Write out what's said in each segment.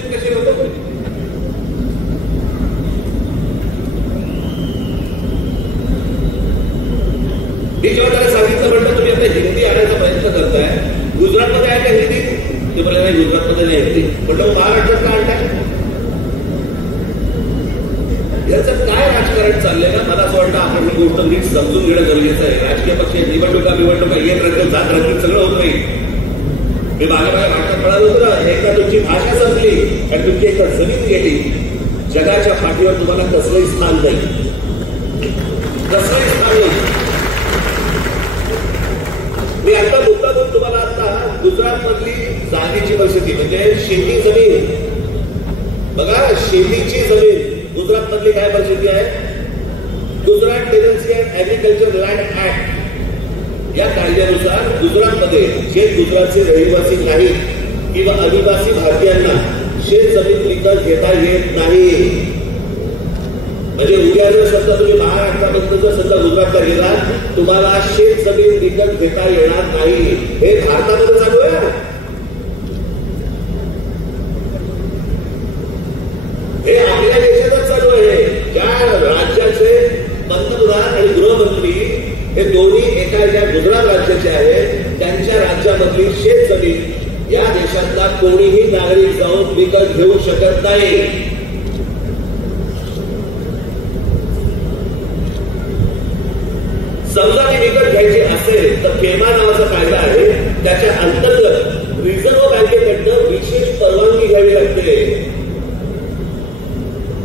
कशी होतं मी जेव्हा त्याला सांगितलं म्हटलं तुम्ही आता हिंदी आणायचा प्रयत्न करताय, गुजरातमध्ये आहे का हिंदी? ते मला नाही, गुजरातमध्ये नाही हिंदी. म्हटलं महाराष्ट्रात का आणताय? याचं काय राजकारण चाललंय ना, मला असं वाटतं आपण ही गोष्ट नीट समजून घेणं गरजेचं आहे. राजकीय पक्ष निवडणुका येत राहतील, जात राहतील, सगळं होत नाही. मी मागे वाटत म्हणाल होतं ना, एकदा तुमची भाषा संपली आणि तुमची एकदा जमीन गेली, जगाच्या पाठीवर तुम्हाला कसलंही स्थान नाही, कसलंही स्थान नाही. मी आता मुद्दा करून तुम्हाला आता गुजरात मधली जागेची परिस्थिती म्हणजे शेती जमीन बघा, शेतीची जमीन गुजरात मधली काय परिस्थिती आहे. Gujarat tenancy and agriculture land act या कायद्यानुसार गुजरातमध्ये जे गुजरातचे रहिवासी नाहीत किंवा आदिवासी भारतीयांना शेत जमीन विकत घेता येत नाही. म्हणजे उद्या जर समजा तुम्ही महाराष्ट्रामध्ये जर समजा गुजरातला गेलात, तुम्हाला शेत जमीन विकत घेता येणार नाही. हे भारतामध्ये चालू आहे, हे आपल्या देशातच चालू आहे. ज्या राज्याचे पंतप्रधान आणि गृहमंत्री हे दोन्ही एका ज्या गुजरात राज्याचे आहेत, त्यांच्या राज्यामधली शेत जमीन या देशातला कोणीही नागरिक जाऊन विकत घेऊ शकत नाही. समजा ती विकत घ्यायची असेल तर केमा नावाचा कायदा आहे, त्याच्या अंतर्गत रिझर्व्ह बँकेकडनं विशेष परवानगी घ्यावी लागते.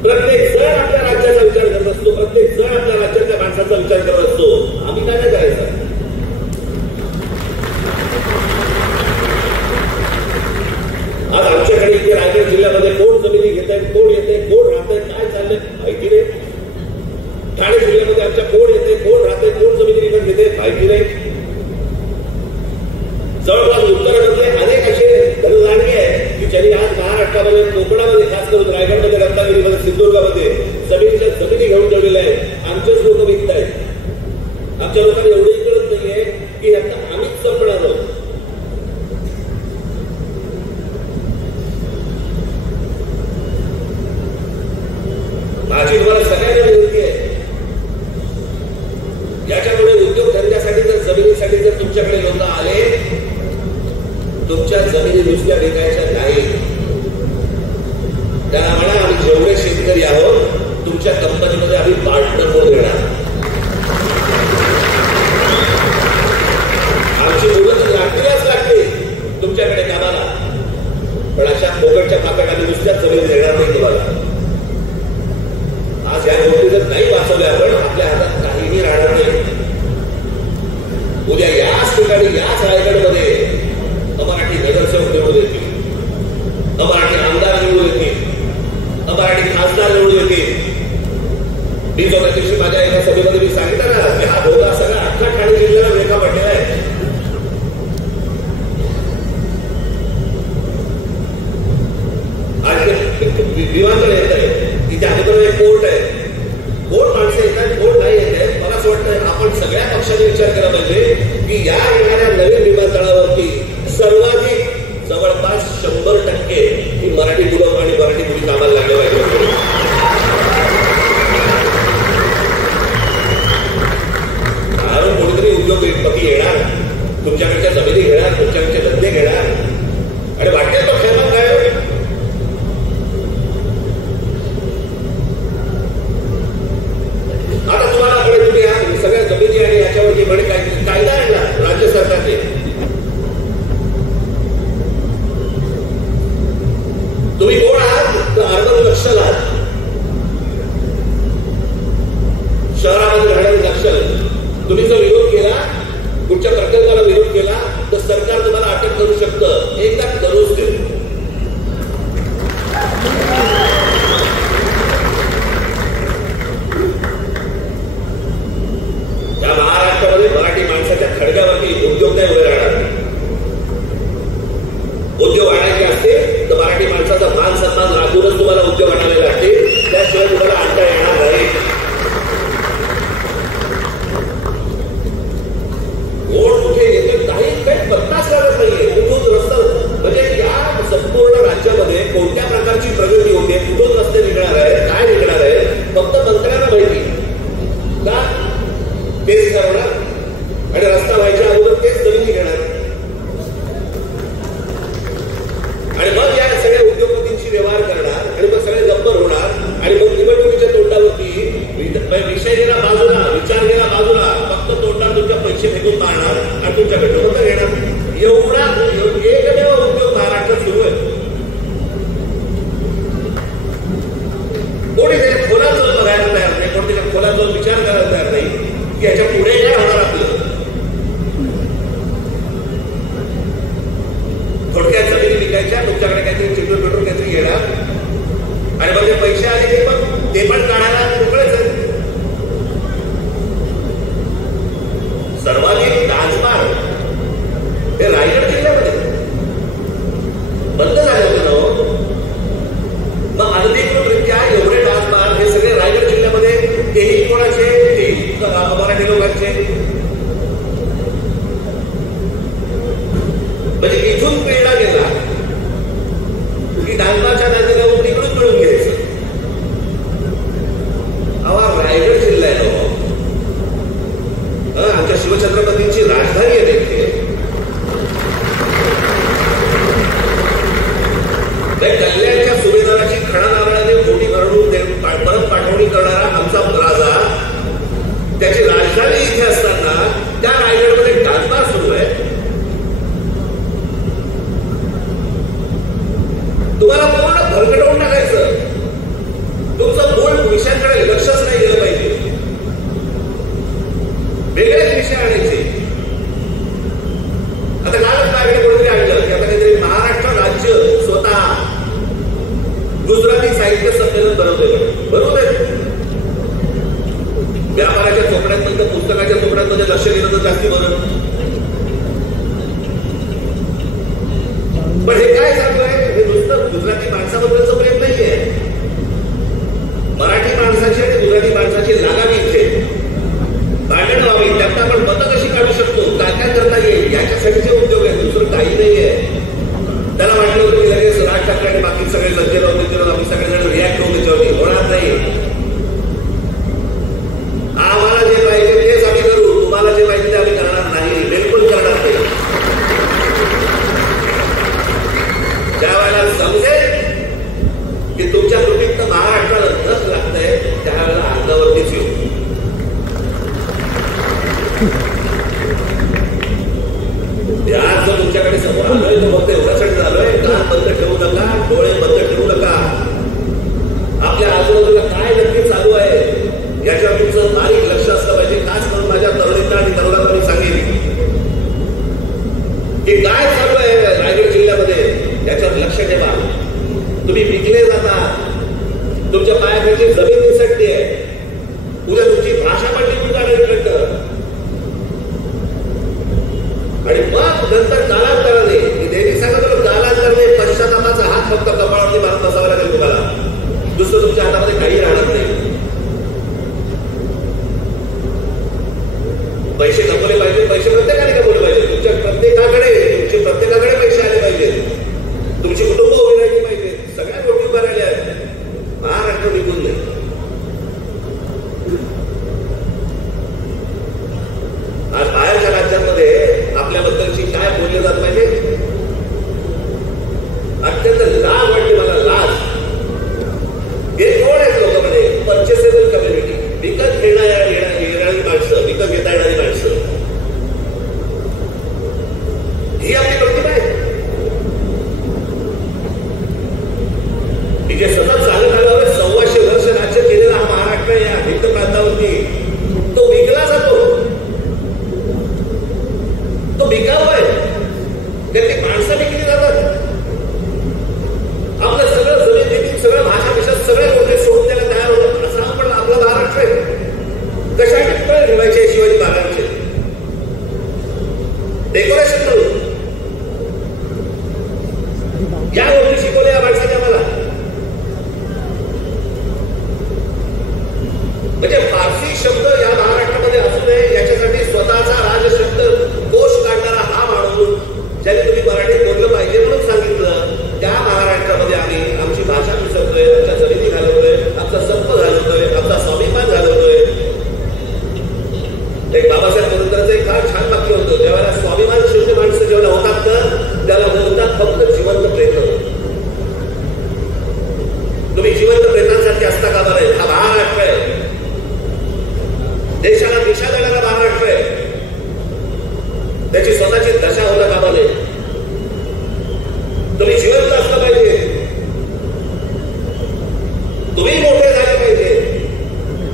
प्रत्येक जण आपल्या राज्याचा विचार करत असतो, प्रत्येक जण आपल्या राज्याच्या माणसाचा विचार करत असतो. आम्ही काय नाही करायचं. आज आमच्याकडे इथे रायगड जिल्ह्यामध्ये कोण जमिनी घेत आहेत, कोण येते, कोण राहत आहे, काय चाललंय माहिती नाही. ठाणे जिल्ह्यामध्ये आमच्या कोण येते, कोण राहते, कोण जमिनी विकत घेते माहिती नाही. जवळपास उत्तरामध्ये अनेक असे धनदांडगे आहेत की ज्यांनी आज महाराष्ट्रामध्ये, कोकणामध्ये, खास करून रायगडमध्ये, रत्नागिरीमध्ये, सिंधुदुर्गामध्ये जमिनी घेऊन ठेवलेल्या आहेत. आमचेच लोक विकत आहेत. आमच्या लोकांना एवढंही कळत नाहीये की यांना आम्हीच संपणार आहोत. माझी तुम्हाला सगळ्यांना विनंती आहे, याच्यामुळे उद्योगधंद्यासाठी जर जमिनीसाठी जर तुमच्याकडे लोक आले, तुमच्या जमिनी नुसत्या विकायच्या नाही. त्यांना म्हणा आम्ही जेवढे शेतकरी आहोत तुमच्या कंपनीमध्ये आम्ही पार्टनर म्हणून देणार. आमची मुदत लागतेच लागते तुमच्याकडे कामाला, पण अशा फोकटच्या पाकट आम्ही नुसत्याच जमिनी देणार नाही तुम्हाला. आज या गोष्टी जर नाही वाचवल्या आपण, आपल्या हातात काहीही राहणार नाही. उद्या याच ठिकाणी, याच रायगडमध्ये अमराठी नगरसेवक निवडून येतील, अमराठी आमदार निवडून येतील, अमराठी खासदार निवडून येतील. मी जो त्या दिवशी माझ्या एका सभेमध्ये मी सांगितलं ना की हा धोका सगळा अख्खा ठाणे जिल्ह्याला रेखा पडलेला आहे. आज विमानतळ येत आहे, तिथे अगोदर एक कोर्ट आहे. कोण माणसं येत आहेत, कोण नाही येत आहेत. मला असं वाटतं आपण सगळ्या पक्षाने विचार केला पाहिजे की या येणाऱ्या नवीन विमानतळावरती सर्वाधिक जवळपास 100% ही मराठी मुलं आणि मराठी मुली कामाला लागले पाहिजे. कारण कोणीतरी उद्योगपती येणार, तुमच्याकडच्या जमिनी घेणार, तुमच्याकडचे धंदे घेणार आणि वाटेल तो खेळणार काय. आता तुम्हाला तुम्ही सगळ्या जमिनी आणि याच्यावरती म्हणे कायदा आणला राज्य सरकारने. तुम्ही कोण आहात तर अर्बन नक्षल आहात. शहरामध्ये राहणारे नक्षल. तुम्ही जर विरोध केला, कुठच्या प्रकल्पाला विरोध केला तर सरकार तुम्हाला अटक करू शकतं. एकदा करूच दे. या महाराष्ट्रामध्ये मराठी माणसाच्या खडग्यावरती उद्योग नाही उभे राहणार. उद्योग आणायचे असते तर मराठी माणसाचा मान सन्मान राखूनच तुम्हाला उद्योग आणावे लागते. फेकून मारणार आणि तुमच्याकडनं मत घेणार. एवढा एकमेव उद्योग महाराष्ट्रात सुरू आहे. कोणी त्याच्या खोलात जाऊन बघायला तयार नाही, कोणी त्याच्या खोलात जाऊन विचार करायला तयार नाही की याच्या पुढे काय होणार आपलं. थोडक्यात जमिनी विकायच्या, तुमच्याकडे काहीतरी चिटून पेटून काहीतरी घेणार आणि मग जे पैसे आले ते पण काढायला मोकळेच आहे. सर्वाधिक डान्सबार हे रायगड जिल्ह्यामध्ये बंद झाले होते ना. मग अनधिकृतरित्या एवढे डान्सबार हे सगळे रायगड जिल्ह्यामध्ये, तेही कोणाचे, तेही मराठी लोकांचे. म्हणजे इथून प्रेरणा गेला की डान्सबारच्या नादी लावून तिकडून मिळून घ्यायचं. अवा रायगड जिल्हा आहे ना, आमच्या शिवछत्रपतींची राजधानी आहे तिथे. कल्याणच्या सुभेदाराची खडा नारळाने मोठी घडवून परत पाठवणी करणारा आमचा राजा, त्याची राजधानी इथे असताना त्या रायगडमध्ये डान्सबार सुरू आहे. तुम्हाला पूर्ण भरकटवून टाकायचं. तुमचं मूळ विषयांकडे लक्षच नाही गेलं पाहिजे, वेगळेच विषय आणायचे. आता कालच मागे कोणतरी आणलं की आता काहीतरी महाराष्ट्र राज्य स्वतः गुजराती साहित्य संमेलन बनवतोय. बरोबर आहे, व्यापाराच्या चोपड्यांमध्ये, पुस्तकाच्या चोपड्यांमध्ये लक्ष दिलं तर जास्ती बरं. पण हे काय चालू आहे, हे नुसतं गुजराती माणसाबद्दलचं प्रेम नाहीये. मराठी माणसाची आणि गुजराती माणसाची लागावी इथे भांडण व्हावी, त्यात आपण मतं कशी काढू शकतो, काय काय करता येईल, याच्यासाठीचे उद्योग आहेत, दुसरं काही नाहीये. त्याला वाटलं होतं की लगेच राज ठाकरे आणि बाकी सगळे लज्जेला होते, आम्ही सगळेजण रिॲक्ट होऊ त्याच्यावरती. होणार नाही. आम्हाला जे पाहिजे तेच आम्ही करू, तुम्हाला जे पाहिजे ते आम्ही करणार नाही, बिलकुल करणार नाही. ज्या वेळेला समजेल की तुमच्या कृतीत महाराष्ट्राला रस लागतंय, त्यावेळेला अंगावरतीच येऊ. आज जर तुमच्याकडे समोर आलोय तर फक्त एवढ्यासाठी झालोय, कान बंद ठेवू नका, डोळे बंद ठेवू नका. आपल्या आजूबाजूला काय नक्की चालू आहे याच्यावर तुमचं बारीक लक्ष असलं पाहिजे. खास करून माझ्या तरुणींना आणि तरुणांना मी सांगेन की काय चालू आहे रायगड जिल्ह्यामध्ये याच्यावर लक्ष ठेवा. तुम्ही विकले जाता, तुमच्या पायाखालची जमीन निसटते आहे, उद्या तुमची भाषा पण निघून जाणार. आणि मग नंतर कालांतराने नेहमी सांगत कालांतराने पश्चातापाचा हात फक्त कपाळावरती मारत बसावा लागेल तुम्हाला. दुसरं तुमच्या हातामध्ये काही राहणार नाही. पैसे कमवले पाहिजे, पैसे प्रत्येकाने कमवले पाहिजे. तुमच्या प्रत्येकाकडे पैसे आले पाहिजेत, तुमची कुटुंब उभी राहिली पाहिजे. सगळ्या गोष्टी उभ्या राहिल्या आहेत, महाराष्ट्र निघून नाही. आज बाहेरच्या राज्यांमध्ये आपल्याबद्दलची काय बोलले जात पाहिजे, अत्यंत लाज वाटते मला, लाज. हे कोण आहेत लोक म्हणे, परचेसेबल कम्युनिटी, विकत येणारी माणसं, विकत घेता येणारी माणसं. ही आपली प्रतिभा आहे. जे सतत चालत आल्यावर 125 वर्ष राज्य केलेला हा महाराष्ट्र या हिंद प्रांतावरती, तो विकला जातो, तो विकाऊ आहे. त्याची माणसं विकली जातात. आपलं सगळं जमीन देखील, सगळं भाषा विषय, सगळ्या गोष्टी सोडून त्याला तयार होतं. असं आपण आपला महाराष्ट्र आहे. कशासाठी कळ ठेवायचे शिवाजी महाराजांचे डेकोरेशन करून या गोष्टी शिकवल्या या माणसाने आम्हाला.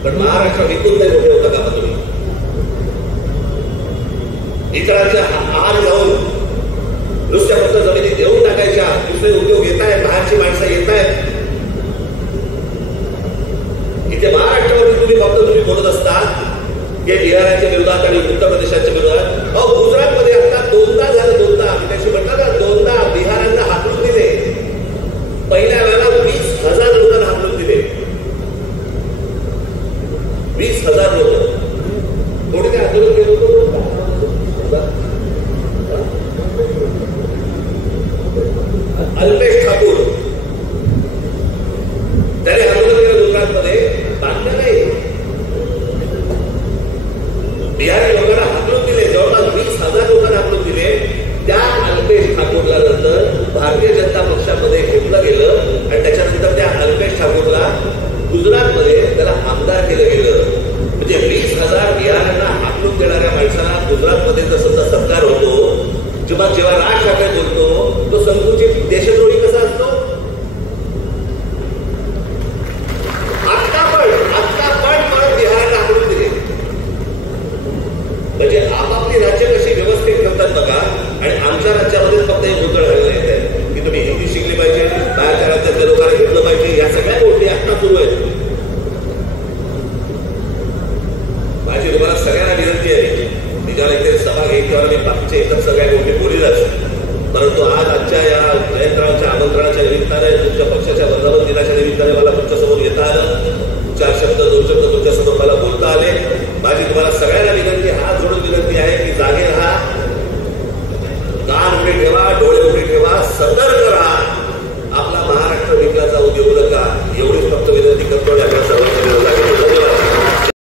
पण महाराष्ट्रात इथून नाही मोठे होता का तुम्ही? इतरांच्या आहार जाऊन नुसत्या फक्त जमिनी देऊन टाकायच्या, दुसरे उद्योग येत आहेत, बाहेरची माणसं येत आहेत. इथे महाराष्ट्रावरून तुम्ही बोलत असतात की बिहाराच्या विरोधात आणि उत्तर प्रदेशाच्या विरोधात. गुजरातमध्ये आता दोनदा झालं, दोनदा त्याशी म्हटलं ना, दोनदा बिहारांना हाकलून दिले. पहिल्या वेळेला 20,000 लोकांना हाकलून दिले. 20,000 लोक. कोणी काय आंदोलन केलं होतं? अल्पेश ठाकूर त्याने आंदोलन केलं गुजरातमध्ये. बांधलं नाही, बिहारी लोकांना हाकलून दिले. जवळपास 20,000 लोकांना हाकलून दिले. त्या अल्पेश ठाकूरला नंतर भारतीय जनता पक्षामध्ये घेतलं गेलं आणि त्याच्यानंतर त्या अल्पेश ठाकूरला गुजरातमध्ये त्याला आमदार केलं गेलं. म्हणजे 20,000 बिहारांना हाकलून देणाऱ्या माणसाला गुजरातमध्ये जसं सरकार होतो, जेव्हा राज ठाकरे बोलतो तो संकुचित देशद्रोही कसा असतो? आता पण परत बिहारांना हाकलून दिले. म्हणजे आपापली राज्य कशी व्यवस्थित करतात बघा. आणि आमच्या राज्यामध्ये फक्त हे गोंधळ घालण्यात येत आहे की तुम्ही हिंदी शिकली पाहिजे, बाहेरच्या राज्यातल्या लोकांना घेतलं पाहिजे. या सगळ्या गोष्टी आता सुरू आहेत. माझी तुम्हाला सगळ्यांना विनंती आहे, जेव्हा इथे सभा घेईल तेव्हा मी बाकीच्या इतर सगळ्या गोष्टी बोलीलच. परंतु आज आजच्या या जयंतरावच्या आमंत्रणाच्या निमित्ताने, तुमच्या पक्षाच्या वर्धापन दिनाच्या निमित्ताने मला तुमच्यासमोर येता आलं. 4 शब्द 2 शब्द तुमच्यासमोर मला बोलता आले. माझी तुम्हाला सगळ्यांना विनंती, हात जोडून विनंती आहे की जागे राहा, कान उघडे ठेवा, डोळे उघडे ठेवा, सतर्क राहा.